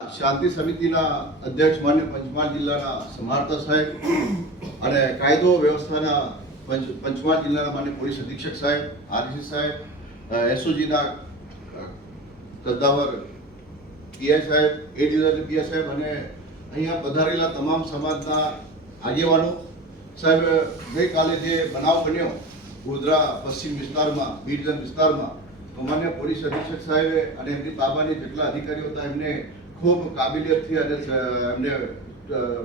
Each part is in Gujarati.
શાંતિ સમિતિના અધ્યક્ષ માન્ય પંચમહાલ જિલ્લાના સમાર્તા સાહેબ અને કાયદો વ્યવસ્થાના પંચમહાલ જિલ્લાના માન્ય પોલીસ અધિક્ષક સાહેબ, આરસી સાહેબ, એસઓજીના કદ્દાવર પીઆઈ સાહેબ, એ ડિવિઝન પીઆઈ સાહેબ અને અહીંયા પધારેલા તમામ સમાજના આગેવાનો સાહેબ, ગઈકાલે જે બનાવ બન્યો ગોધરા પશ્ચિમ વિસ્તારમાં, બીડજન વિસ્તારમાં, તો માન્ય પોલીસ અધિક્ષક સાહેબે અને એમની તાબાની જેટલા અધિકારીઓ હતા એમને ખૂબ કાબિલિયતથી અને એમને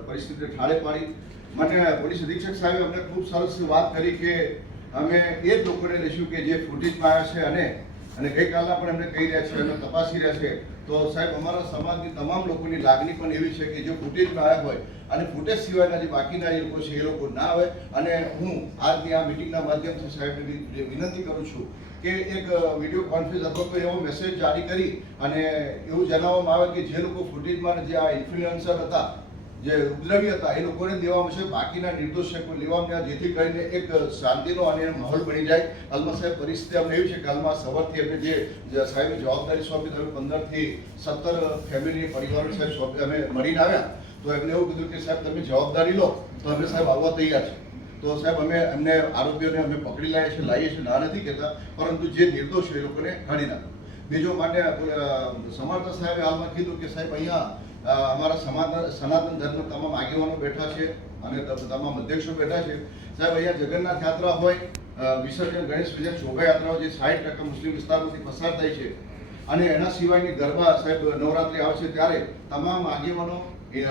પરિસ્થિતિ ઠાળે પાડી. માન્ય પોલીસ અધિક્ષક સાહેબે અમને ખૂબ સરસ વાત કરી કે અમે એ જ લોકોને લઈશું કે જે ફૂટેજમાં આવ્યા છે અને ગઈકાલના પણ એમને કહી રહ્યા છે, એમને તપાસી રહ્યા છે. તો સાહેબ, અમારા સમાજની તમામ લોકોની લાગણી પણ એવી છે કે જે ફૂટેજમાં આવ્યા હોય અને ફૂટેજ સિવાયના જે બાકીના એ લોકો છે એ લોકો ના આવે. અને હું આજની આ મિટિંગના માધ્યમથી સાહેબને વિનંતી કરું છું કે એક વિડીયો કોન્ફરન્સ અથવા કોઈ એવો મેસેજ જારી કરી અને એવું જણાવવામાં આવે કે જે લોકો ફૂટેજમાં જે આ ઇન્ફ્લુએન્સર હતા, જે ઉપદ્રવી હતા, એ લોકોને દેવામાં આવશે, બાકીના નિર્દોષ લેવામાં આવે, જેથી કરીને એક શાંતિનો અને માહોલ બની જાય. હાલમાં સાહેબ પરિસ્થિતિ અમને એવી છે કે હાલમાં સવારથી અમે જે સાહેબે જવાબદારી સોંપી, અમે 15 થી 17 ફેમિલી પરિવારો સાહેબ સોંપી અમે મળીને આવ્યા. તો એમને એવું કીધું કે સાહેબ તમે જવાબદારી લો, તો અમે સાહેબ આવવા તૈયાર છે. તો સાહેબ અમે એમને આરોપીઓને અમે પકડી લાવીએ છીએ, ના નથી કહેતા, પરંતુ જે નિર્દોષ એ લોકોને કાઢી નાખો. બીજો માન્ય સમાર્તા સાહેબે હાલમાં કીધું કે સાહેબ અહીંયા અમારા સનાતન ધર્મ તમામ આગેવાનો બેઠા છે અને તમામ અધ્યક્ષો બેઠા છે. સાહેબ, અહીંયા જગન્નાથ યાત્રા હોય, વિસર્જન, ગણેશ વિસર્જન, શોભાયાત્રાઓ જે 60% મુસ્લિમ વિસ્તારમાંથી પસાર થાય છે અને એના સિવાયની ગરબા સાહેબ નવરાત્રિ આવે છે ત્યારે તમામ આગેવાનો,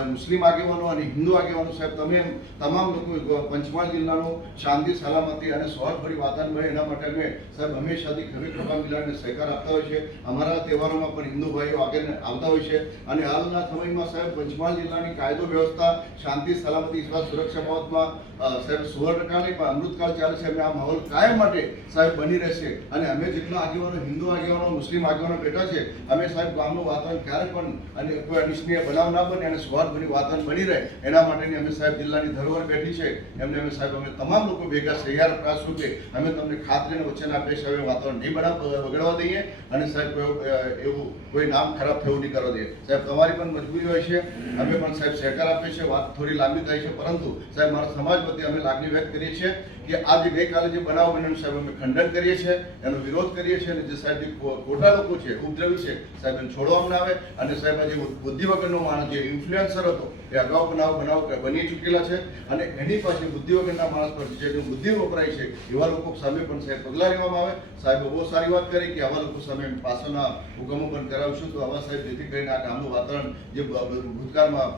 મુસ્લિમ આગેવાનો અને હિન્દુ આગેવાનો સાહેબ તમે તમામ લોકો પંચમહાલ જિલ્લાનું શાંતિ, સલામતી અને સૌહાર્દભરી વાતાવરણ બને એના માટે અમે સાહેબ હંમેશાથી ખભા મિલાવીને સહકાર આપતા હોય છે. અમારા તહેવારોમાં પણ હિન્દુ ભાઈઓ આગળ આવતા હોય છે અને હાલના સમયમાં સાહેબ પંચમહાલ જિલ્લાની કાયદો વ્યવસ્થા, શાંતિ, સલામતી, વિશ્વાસ, સુરક્ષા બાબતમાં સાહેબ સુવર્ણકાળ નહીં પણ અમૃતકાળ ચાલે છે. અમે આ માહોલ કાયમ માટે સાહેબ બની રહેશે અને અમે જેટલા આગેવાનો, હિન્દુ આગેવાનો, મુસ્લિમ આગેવાનો બેઠા છે, અમે સાહેબ ગામનું વાતાવરણ ક્યારે પણ અને કોઈ અનિચ્છનીય બનાવ ના બને અને સ્વાર્થભરી વાતાવરણ બની રહે એના માટેની અમે સાહેબ જિલ્લાની ધરોહર બેઠી છે. એમને અમે સાહેબ અમે તમામ લોકો ભેગા સહિયાર પ્રયાસ રૂપે અમે તમને ખાતરીને વચન આપીએ છીએ હવે વાતાવરણ નહીં બગડવા દઈએ અને સાહેબ એવું કોઈ નામ ખરાબ થયું નહીં કરવા દઈએ. સાહેબ, તમારી પણ મજબૂરી હોય છે, અમે પણ સાહેબ સહકાર આપીએ છીએ. વાત થોડી લાંબી થાય છે, પરંતુ સાહેબ મારા સમાજ વતી અમે લાગણી વ્યક્ત કરીએ છીએ કે આ જે ગઈકાલે જે બનાવ બન્યો સાહેબ અમે ખંડન કરીએ છીએ, એનો વિરોધ કરીએ છીએ અને જે સાહેબ જે ખોટા લોકો છે, ઉપદ્રવી છે, સાહેબ એને છોડવામાં ના આવે. અને સાહેબ આ જે બુદ્ધિ વગરનો માણસ જે ઇન્ફ્લુએન્સર હતો એ અગાઉ બનાવ બની ચૂકેલા છે અને એની પાસે બુદ્ધિ વગરના માણસ પર જે બુદ્ધિ વપરાય છે એવા લોકો સામે પણ સાહેબ પગલાં લેવામાં આવે. સાહેબ બહુ સારી વાત કરી કે આવા લોકો સામે પાછળના હુકમો પણ કરાવશું. તો આવા સાહેબ જેથી કરીને આ ગામનું વાતાવરણ જે ભૂતકાળમાં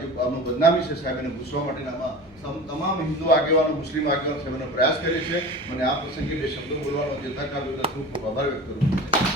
જે આમનું બદનામી છે સાહેબ એને ભૂસવા માટેના તમામ હિન્દુ આગેવાનો, મુસ્લિમ આગેવાનો સાહેબ એનો પ્રયાસ કરે છે. મને આ પ્રસંગે બે શબ્દો બોલવાનો જે તક આપ્યો, ખૂબ ખૂબ આભાર વ્યક્ત કરું છું.